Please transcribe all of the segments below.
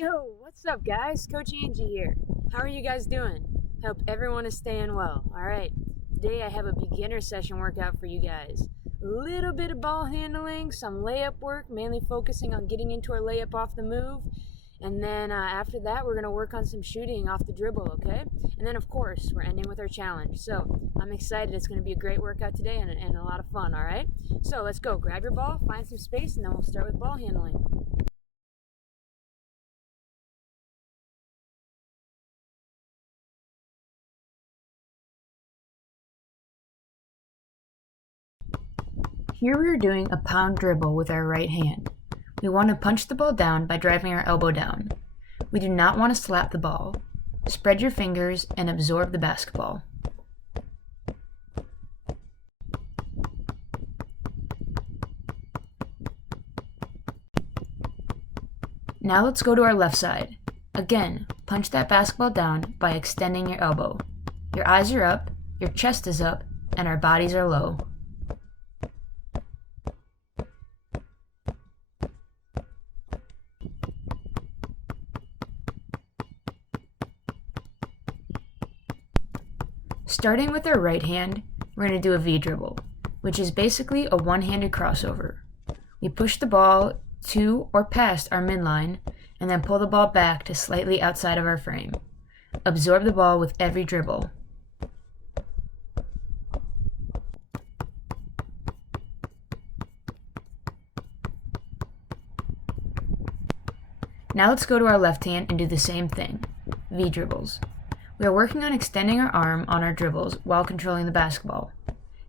Yo, what's up, guys? Coach Angie here. How are you guys doing? Hope everyone is staying well. Alright, today I have a beginner session workout for you guys. A little bit of ball handling, some layup work, mainly focusing on getting into our layup off the move. And then after that, we're going to work on some shooting off the dribble, okay? And then, of course, we're ending with our challenge. So I'm excited. It's going to be a great workout today and a lot of fun, alright? So let's go. Grab your ball, find some space, and then we'll start with ball handling. Here we are doing a pound dribble with our right hand. We want to punch the ball down by driving our elbow down. We do not want to slap the ball. Spread your fingers and absorb the basketball. Now let's go to our left side. Again, punch that basketball down by extending your elbow. Your eyes are up, your chest is up, and our bodies are low. Starting with our right hand, we're going to do a V-dribble, which is basically a one-handed crossover. We push the ball to or past our midline and then pull the ball back to slightly outside of our frame. Absorb the ball with every dribble. Now let's go to our left hand and do the same thing, V-dribbles. We are working on extending our arm on our dribbles while controlling the basketball.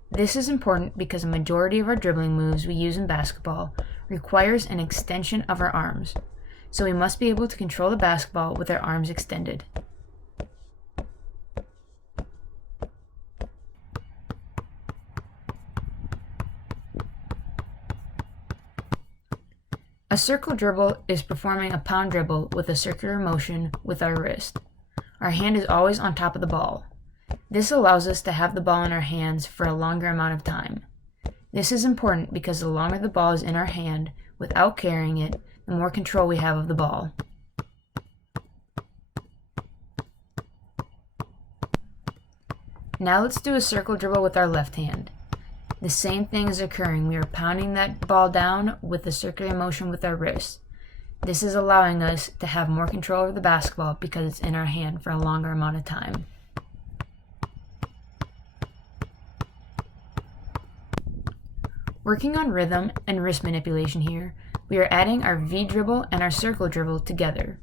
This is important because a majority of our dribbling moves we use in basketball requires an extension of our arms, so we must be able to control the basketball with our arms extended. A circle dribble is performing a pound dribble with a circular motion with our wrist. Our hand is always on top of the ball. This allows us to have the ball in our hands for a longer amount of time. This is important because the longer the ball is in our hand without carrying it, the more control we have of the ball. Now let's do a circle dribble with our left hand. The same thing is occurring. We are pounding that ball down with a circular motion with our wrist. This is allowing us to have more control over the basketball because it's in our hand for a longer amount of time. Working on rhythm and wrist manipulation here, we are adding our V-dribble and our circle dribble together.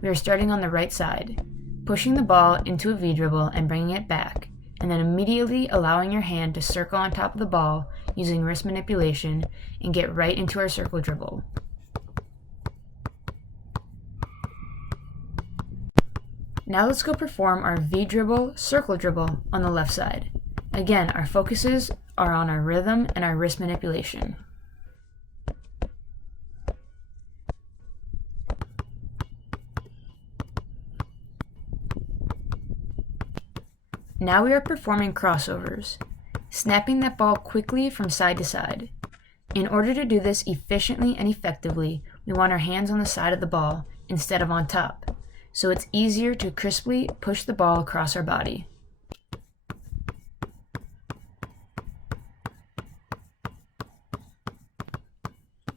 We are starting on the right side, pushing the ball into a V-dribble and bringing it back, and then immediately allowing your hand to circle on top of the ball using wrist manipulation and get right into our circle dribble. Now let's go perform our V-dribble, circle dribble on the left side. Again, our focuses are on our rhythm and our wrist manipulation. Now we are performing crossovers, snapping that ball quickly from side to side. In order to do this efficiently and effectively, we want our hands on the side of the ball instead of on top, so it's easier to crisply push the ball across our body.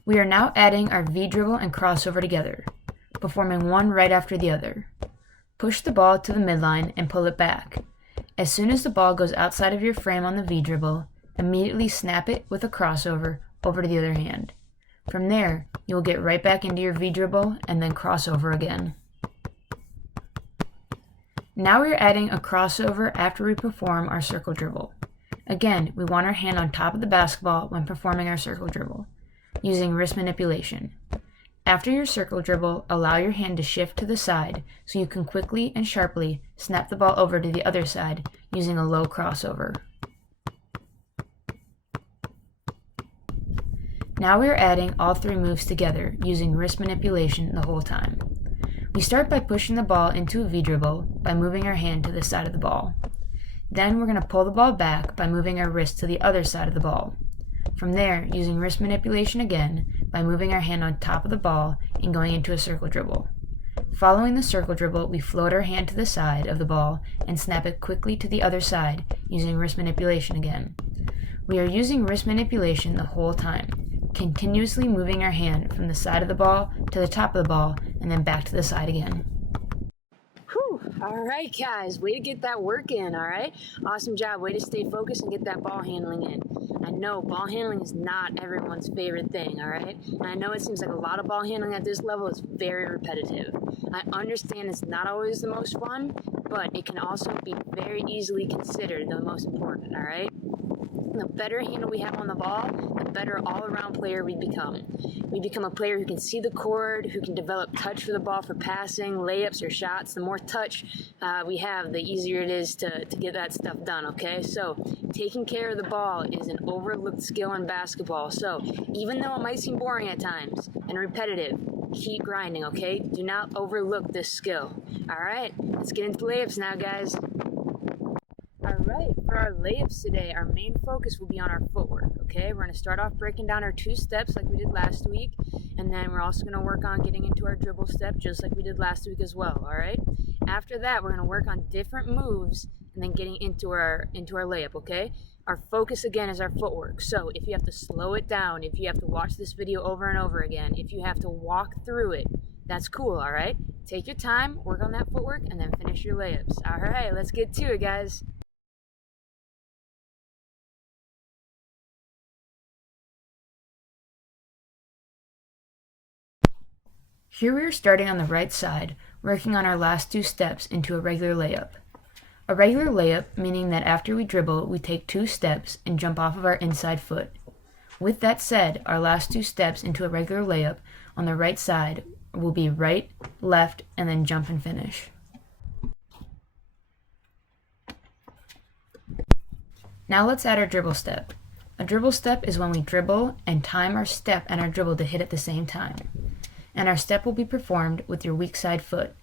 We are now adding our V-dribble and crossover together, performing one right after the other. Push the ball to the midline and pull it back. As soon as the ball goes outside of your frame on the V-dribble, immediately snap it with a crossover over to the other hand. From there, you will get right back into your V-dribble and then crossover again. Now we are adding a crossover after we perform our circle dribble. Again, we want our hand on top of the basketball when performing our circle dribble, using wrist manipulation. After your circle dribble, allow your hand to shift to the side so you can quickly and sharply snap the ball over to the other side using a low crossover. Now we are adding all three moves together using wrist manipulation the whole time. We start by pushing the ball into a V-dribble by moving our hand to the side of the ball. Then we're going to pull the ball back by moving our wrist to the other side of the ball. From there, using wrist manipulation again by moving our hand on top of the ball and going into a circle dribble. Following the circle dribble, we float our hand to the side of the ball and snap it quickly to the other side using wrist manipulation again. We are using wrist manipulation the whole time, continuously moving our hand from the side of the ball to the top of the ball and then back to the side again. Whew. All right, guys, way to get that work in, all right? Awesome job. Way to stay focused and get that ball handling in. I know ball handling is not everyone's favorite thing, all right? And I know it seems like a lot of ball handling at this level is very repetitive. I understand it's not always the most fun, but it can also be very easily considered the most important, all right? The better handle we have on the ball, the better all-around player we become. We become a player who can see the court, who can develop touch for the ball for passing, layups, or shots. The more touch we have, the easier it is to get that stuff done, okay? So taking care of the ball is an overlooked skill in basketball. So even though it might seem boring at times and repetitive, keep grinding, okay? Do not overlook this skill. All right, let's get into layups now, guys. Alright, for our layups today, our main focus will be on our footwork, okay? We're going to start off breaking down our 2 steps like we did last week, and then we're also going to work on getting into our dribble step just like we did last week as well, alright? After that, we're going to work on different moves and then getting into our layup, okay? Our focus again is our footwork, so if you have to slow it down, if you have to watch this video over and over again, if you have to walk through it, that's cool, alright? Take your time, work on that footwork, and then finish your layups. Alright, let's get to it, guys. Here we are starting on the right side, working on our last 2 steps into a regular layup. A regular layup meaning that after we dribble, we take 2 steps and jump off of our inside foot. With that said, our last 2 steps into a regular layup on the right side will be right, left, and then jump and finish. Now let's add our dribble step. A dribble step is when we dribble and time our step and our dribble to hit at the same time. And our step will be performed with your weak side foot.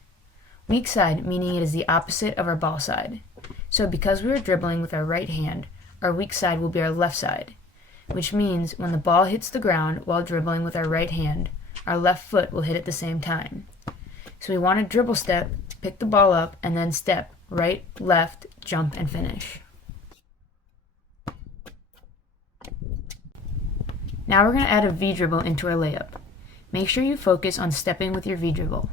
Weak side meaning it is the opposite of our ball side. So because we are dribbling with our right hand, our weak side will be our left side, which means when the ball hits the ground while dribbling with our right hand, our left foot will hit at the same time. So we want to dribble step, pick the ball up, and then step right, left, jump, and finish. Now we're going to add a V-dribble into our layup. Make sure you focus on stepping with your V-dribble.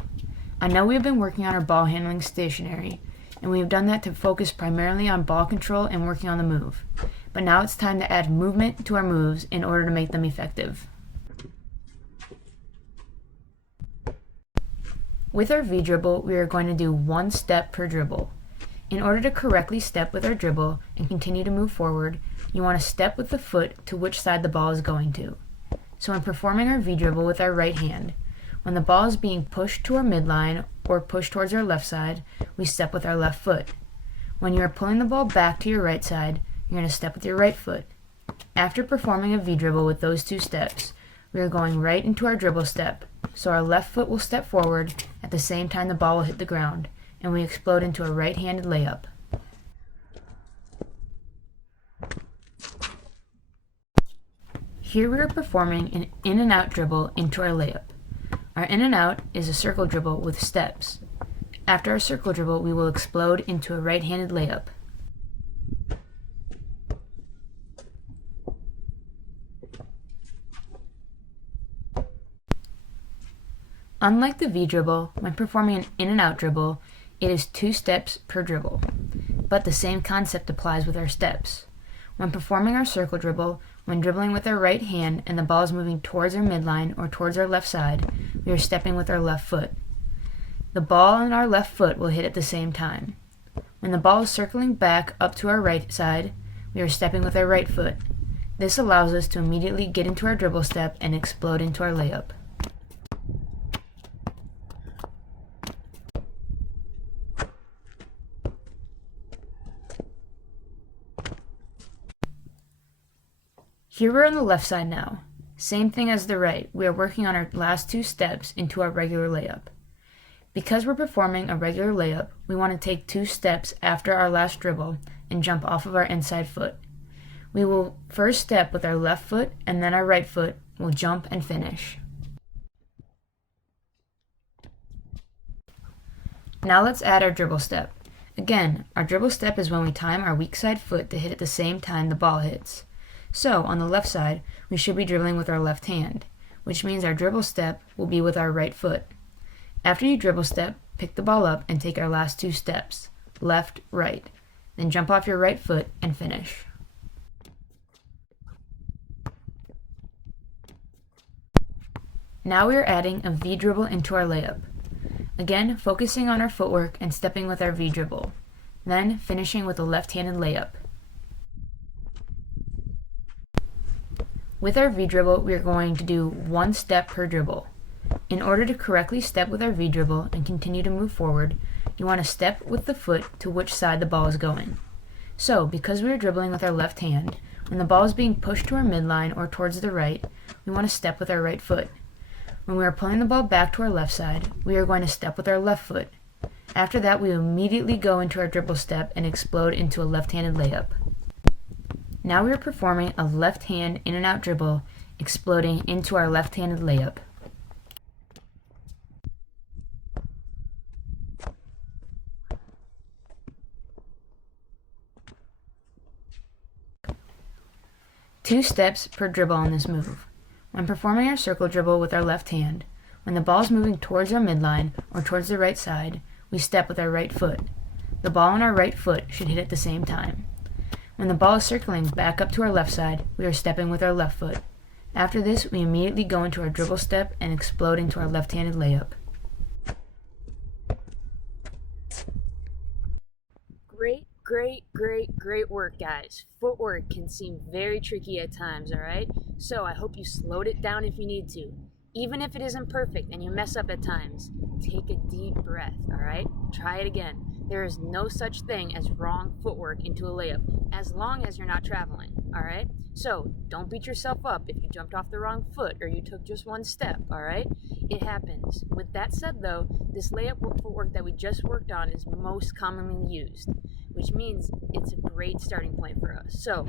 I know we have been working on our ball handling stationary, and we have done that to focus primarily on ball control and working on the move. But now it's time to add movement to our moves in order to make them effective. With our V-dribble, we are going to do 1 step per dribble. In order to correctly step with our dribble and continue to move forward, you want to step with the foot to which side the ball is going to. So when performing our V-dribble with our right hand, when the ball is being pushed to our midline or pushed towards our left side, we step with our left foot. When you are pulling the ball back to your right side, you're going to step with your right foot. After performing a V-dribble with those 2 steps, we are going right into our dribble step, so our left foot will step forward at the same time the ball will hit the ground, and we explode into a right-handed layup. Here we are performing an in and out dribble into our layup. Our in and out is a circle dribble with steps. After our circle dribble, we will explode into a right-handed layup. Unlike the V-dribble, when performing an in and out dribble, it is 2 steps per dribble. But the same concept applies with our steps. When performing our circle dribble, when dribbling with our right hand and the ball is moving towards our midline or towards our left side, we are stepping with our left foot. The ball and our left foot will hit at the same time. When the ball is circling back up to our right side, we are stepping with our right foot. This allows us to immediately get into our dribble step and explode into our layup. Here we're on the left side now. Same thing as the right, we are working on our last 2 steps into our regular layup. Because we're performing a regular layup, we want to take 2 steps after our last dribble and jump off of our inside foot. We will first step with our left foot and then our right foot will jump and finish. Now let's add our dribble step. Again, our dribble step is when we time our weak side foot to hit at the same time the ball hits. So, on the left side, we should be dribbling with our left hand, which means our dribble step will be with our right foot. After you dribble step, pick the ball up and take our last two steps, left, right. Then jump off your right foot and finish. Now we are adding a V dribble into our layup. Again, focusing on our footwork and stepping with our V dribble. Then finishing with a left-handed layup. With our V dribble, we are going to do one step per dribble. In order to correctly step with our V dribble and continue to move forward, you want to step with the foot to which side the ball is going. So, because we are dribbling with our left hand, when the ball is being pushed to our midline or towards the right, we want to step with our right foot. When we are pulling the ball back to our left side, we are going to step with our left foot. After that, we immediately go into our dribble step and explode into a left-handed layup. Now we are performing a left hand in and out dribble, exploding into our left-handed layup. Two steps per dribble on this move. When performing our circle dribble with our left hand, when the ball is moving towards our midline or towards the right side, we step with our right foot. The ball on our right foot should hit at the same time. When the ball is circling back up to our left side, we are stepping with our left foot. After this, we immediately go into our dribble step and explode into our left-handed layup. Great work, guys. Footwork can seem very tricky at times, alright? So I hope you slowed it down if you need to. Even if it isn't perfect and you mess up at times, take a deep breath, alright? Try it again. There is no such thing as wrong footwork into a layup, as long as you're not traveling, alright? So don't beat yourself up if you jumped off the wrong foot or you took just one step, alright? It happens. With that said though, this layup footwork that we just worked on is most commonly used, which means it's a great starting point for us. So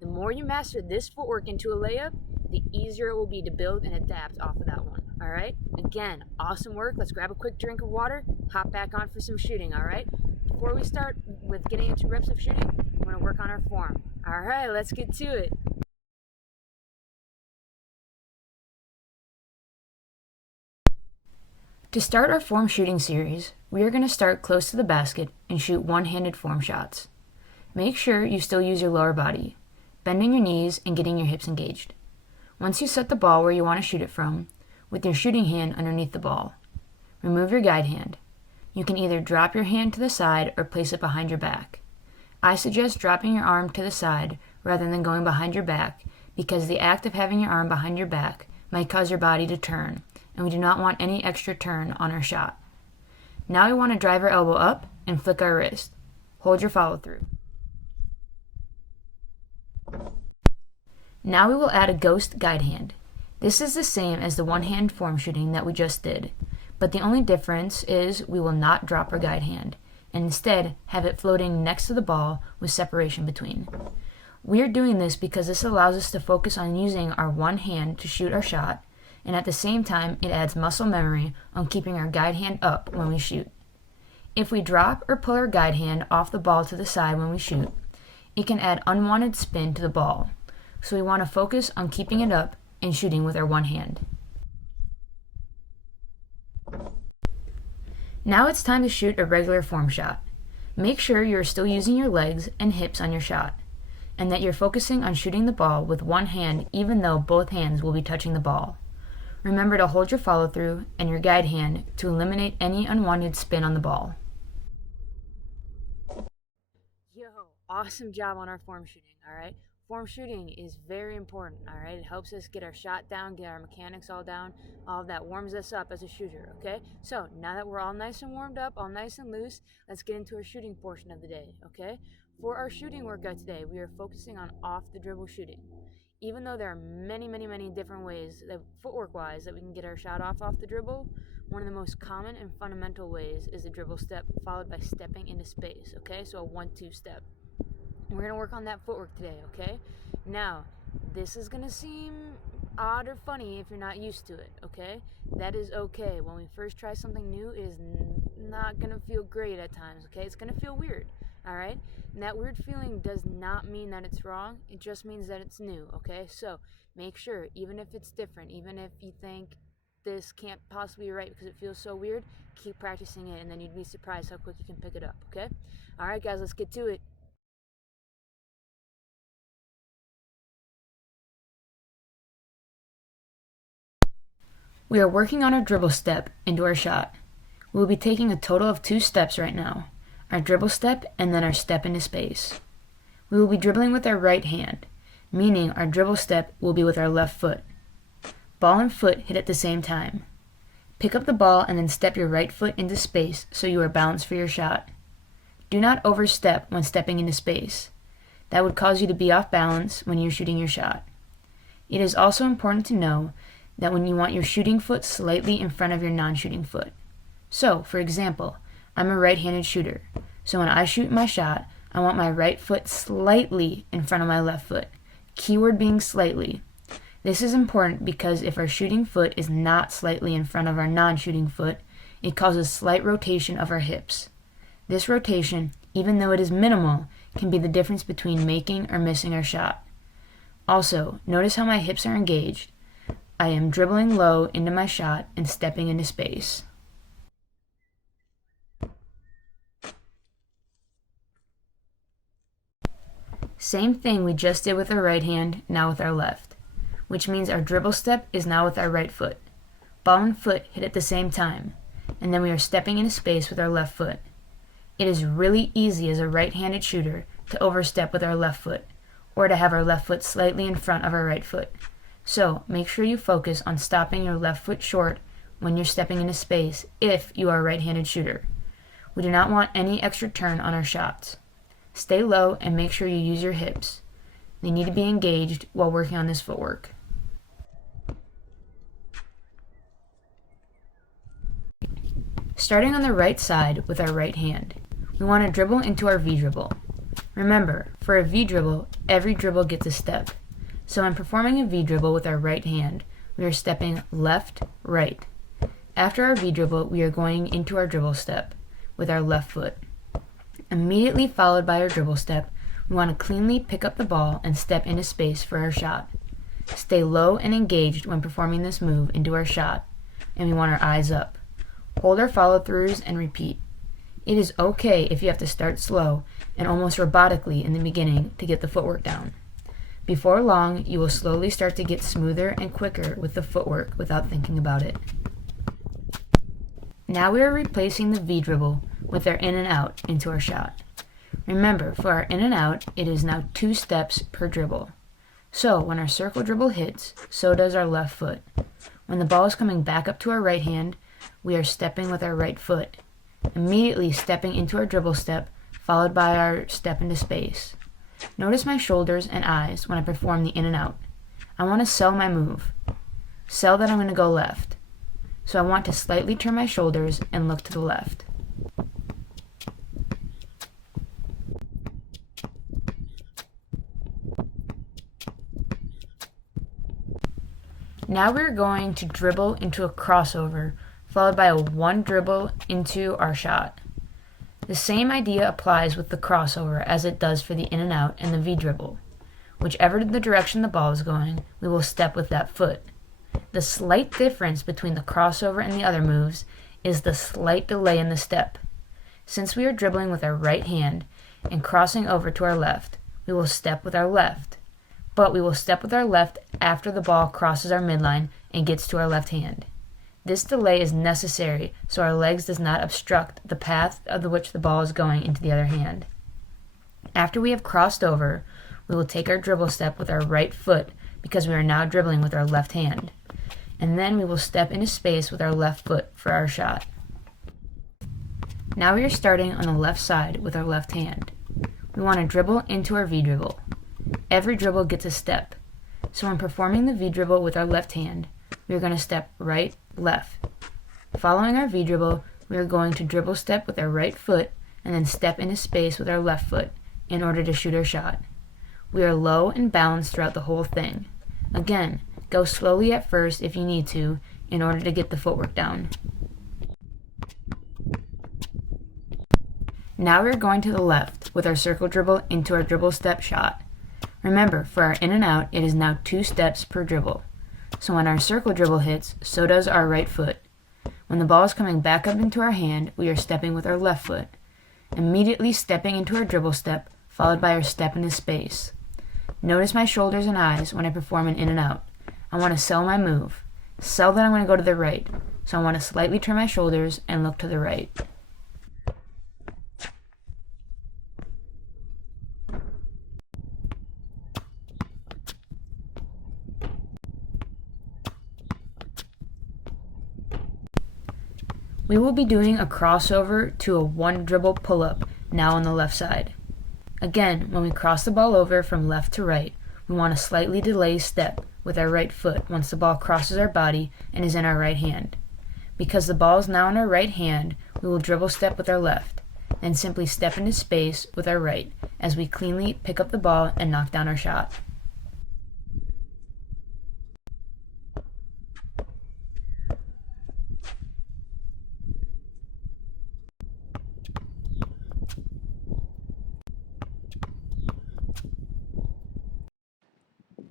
the more you master this footwork into a layup, the easier it will be to build and adapt off of that one, all right? Again, awesome work. Let's grab a quick drink of water, hop back on for some shooting, all right? Before we start with getting into reps of shooting, we're gonna work on our form. All right, let's get to it. To start our form shooting series, we are gonna start close to the basket and shoot one-handed form shots. Make sure you still use your lower body, bending your knees and getting your hips engaged. Once you set the ball where you want to shoot it from, with your shooting hand underneath the ball, remove your guide hand. You can either drop your hand to the side or place it behind your back. I suggest dropping your arm to the side rather than going behind your back because the act of having your arm behind your back might cause your body to turn, and we do not want any extra turn on our shot. Now we want to drive our elbow up and flick our wrist. Hold your follow through. Now we will add a ghost guide hand. This is the same as the one-hand form shooting that we just did, but the only difference is we will not drop our guide hand, and instead have it floating next to the ball with separation between. We are doing this because this allows us to focus on using our one hand to shoot our shot, and at the same time it adds muscle memory on keeping our guide hand up when we shoot. If we drop or pull our guide hand off the ball to the side when we shoot, it can add unwanted spin to the ball. So we want to focus on keeping it up and shooting with our one hand. Now it's time to shoot a regular form shot. Make sure you're still using your legs and hips on your shot, and that you're focusing on shooting the ball with one hand even though both hands will be touching the ball. Remember to hold your follow through and your guide hand to eliminate any unwanted spin on the ball. Yo, awesome job on our form shooting, alright? Form shooting is very important, all right? It helps us get our shot down, get our mechanics all down. All of that warms us up as a shooter, okay? So now that we're all nice and warmed up, all nice and loose, let's get into our shooting portion of the day, okay? For our shooting workout today, we are focusing on off the dribble shooting. Even though there are many different ways, that footwork-wise, that we can get our shot off the dribble, one of the most common and fundamental ways is the dribble step followed by stepping into space, okay? So a 1-2 step. We're going to work on that footwork today, okay? Now, this is going to seem odd or funny if you're not used to it, okay? That is okay. When we first try something new, it is not going to feel great at times, okay? It's going to feel weird, all right? And that weird feeling does not mean that it's wrong. It just means that it's new, okay? So make sure, even if it's different, even if you think this can't possibly be right because it feels so weird, keep practicing it, and then you'd be surprised how quick you can pick it up, okay? All right, guys, let's get to it. We are working on our dribble step into our shot. We will be taking a total of 2 steps right now, our dribble step and then our step into space. We will be dribbling with our right hand, meaning our dribble step will be with our left foot. Ball and foot hit at the same time. Pick up the ball and then step your right foot into space so you are balanced for your shot. Do not overstep when stepping into space. That would cause you to be off balance when you're shooting your shot. It is also important to know that when you want your shooting foot slightly in front of your non-shooting foot. So, for example, I'm a right-handed shooter, so when I shoot my shot, I want my right foot slightly in front of my left foot. Keyword being slightly. This is important because if our shooting foot is not slightly in front of our non-shooting foot, it causes slight rotation of our hips. This rotation, even though it is minimal, can be the difference between making or missing our shot. Also, notice how my hips are engaged. I am dribbling low into my shot and stepping into space. Same thing we just did with our right hand, now with our left, which means our dribble step is now with our right foot. Ball and foot hit at the same time, and then we are stepping into space with our left foot. It is really easy as a right-handed shooter to overstep with our left foot, or to have our left foot slightly in front of our right foot. So make sure you focus on stopping your left foot short when you're stepping into space if you are a right-handed shooter. We do not want any extra turn on our shots. Stay low and make sure you use your hips. They need to be engaged while working on this footwork. Starting on the right side with our right hand, we want to dribble into our V-dribble. Remember, for a V-dribble, every dribble gets a step. So when performing a V-dribble with our right hand, we are stepping left, right. After our V-dribble, we are going into our dribble step with our left foot. Immediately followed by our dribble step, we want to cleanly pick up the ball and step into space for our shot. Stay low and engaged when performing this move into our shot, and we want our eyes up. Hold our follow-throughs and repeat. It is okay if you have to start slow and almost robotically in the beginning to get the footwork down. Before long, you will slowly start to get smoother and quicker with the footwork without thinking about it. Now we are replacing the V-dribble with our in and out into our shot. Remember, for our in and out, it is now 2 steps per dribble. So when our circle dribble hits, so does our left foot. When the ball is coming back up to our right hand, we are stepping with our right foot, immediately stepping into our dribble step, followed by our step into space. Notice my shoulders and eyes when I perform the in and out. I want to sell my move. Sell that I'm going to go left. So I want to slightly turn my shoulders and look to the left. Now we're going to dribble into a crossover, followed by a 1 dribble into our shot. The same idea applies with the crossover as it does for the in and out and the V-dribble. Whichever the direction the ball is going, we will step with that foot. The slight difference between the crossover and the other moves is the slight delay in the step. Since we are dribbling with our right hand and crossing over to our left, we will step with our left. But we will step with our left after the ball crosses our midline and gets to our left hand. This delay is necessary so our legs does not obstruct the path of which the ball is going into the other hand. After we have crossed over, we will take our dribble step with our right foot because we are now dribbling with our left hand. And then we will step into space with our left foot for our shot. Now we are starting on the left side with our left hand. We want to dribble into our V-dribble. Every dribble gets a step. So when performing the V-dribble with our left hand, we are going to step right, left. Following our V-dribble, we are going to dribble step with our right foot and then step into space with our left foot in order to shoot our shot. We are low and balanced throughout the whole thing. Again, Go slowly at first if you need to in order to get the footwork down. Now we're going to the left with our circle dribble into our dribble step shot. Remember, for our in and out, it is now 2 steps per dribble. So when our circle dribble hits, so does our right foot. When the ball is coming back up into our hand, we are stepping with our left foot. Immediately stepping into our dribble step, followed by our step into space. Notice my shoulders and eyes when I perform an in and out. I want to sell my move. Sell that I'm going to go to the right. So I want to slightly turn my shoulders and look to the right. We will be doing a crossover to a 1 dribble pull-up now on the left side. Again, when we cross the ball over from left to right, we want to slightly delay step with our right foot once the ball crosses our body and is in our right hand. Because the ball is now in our right hand, we will dribble step with our left, then simply step into space with our right as we cleanly pick up the ball and knock down our shot.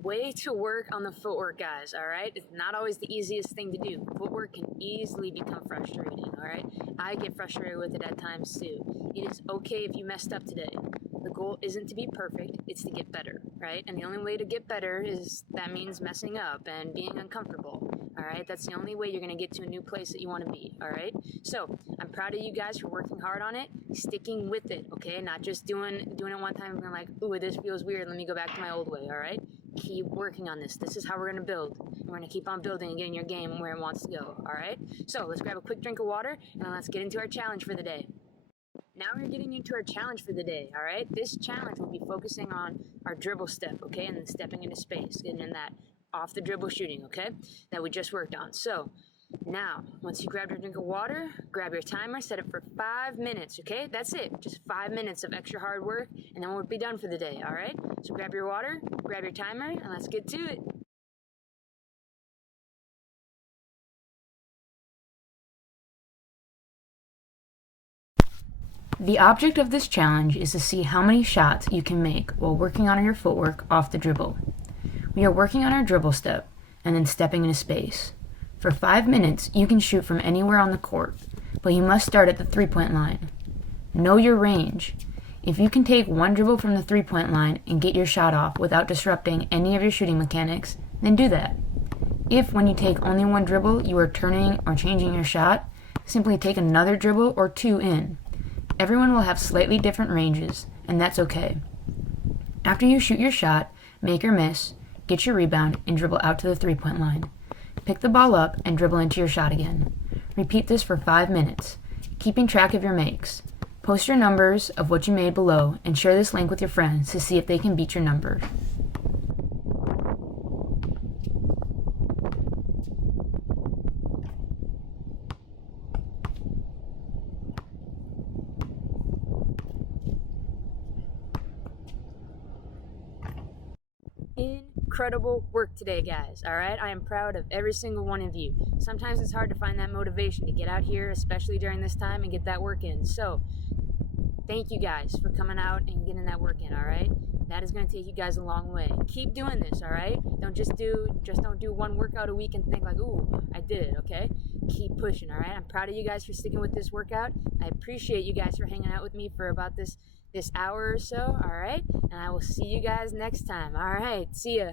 Way to work on the footwork, guys, alright? It's not always the easiest thing to do. Footwork can easily become frustrating, alright? I get frustrated with it at times too. It is okay if you messed up today. The goal isn't to be perfect, it's to get better, right? And the only way to get better that means messing up and being uncomfortable, alright? That's the only way you're going to get to a new place that you want to be, alright? So, I'm proud of you guys for working hard on it, sticking with it, okay? Not just doing it one time and being like, ooh, this feels weird, let me go back to my old way, alright? Keep working on this. This is how we're going to build. And we're going to keep on building and getting your game where it wants to go, alright? So, let's grab a quick drink of water, and then let's get into our challenge for the day. Now we're getting into our challenge for the day, alright? This challenge will be focusing on our dribble step, okay? And then stepping into space, getting in that off the dribble shooting, okay? That we just worked on. So, now, once you grab your drink of water, grab your timer, set it for 5 minutes, okay? That's it. Just 5 minutes of extra hard work, and then we'll be done for the day, alright? So grab your water, grab your timer, and let's get to it. The object of this challenge is to see how many shots you can make while working on your footwork off the dribble. We are working on our dribble step, and then stepping into space. For 5 minutes, you can shoot from anywhere on the court, but you must start at the 3-point line. Know your range. If you can take 1 dribble from the 3-point line and get your shot off without disrupting any of your shooting mechanics, then do that. If when you take only 1 dribble you are turning or changing your shot, simply take another dribble or 2 in. Everyone will have slightly different ranges, and that's okay. After you shoot your shot, make or miss, get your rebound, and dribble out to the 3-point line. Pick the ball up and dribble into your shot again. Repeat this for 5 minutes, keeping track of your makes. Post your numbers of what you made below and share this link with your friends to see if they can beat your numbers. Incredible work today, guys, alright? I am proud of every single one of you. Sometimes it's hard to find that motivation to get out here, especially during this time, and get that work in. So, thank you guys for coming out and getting that work in, alright? That is going to take you guys a long way. Keep doing this, alright? Don't do 1 workout a week and think like, ooh, I did it, okay? Keep pushing, alright? I'm proud of you guys for sticking with this workout. I appreciate you guys for hanging out with me for about this hour or so, alright? And I will see you guys next time. Alright, see ya.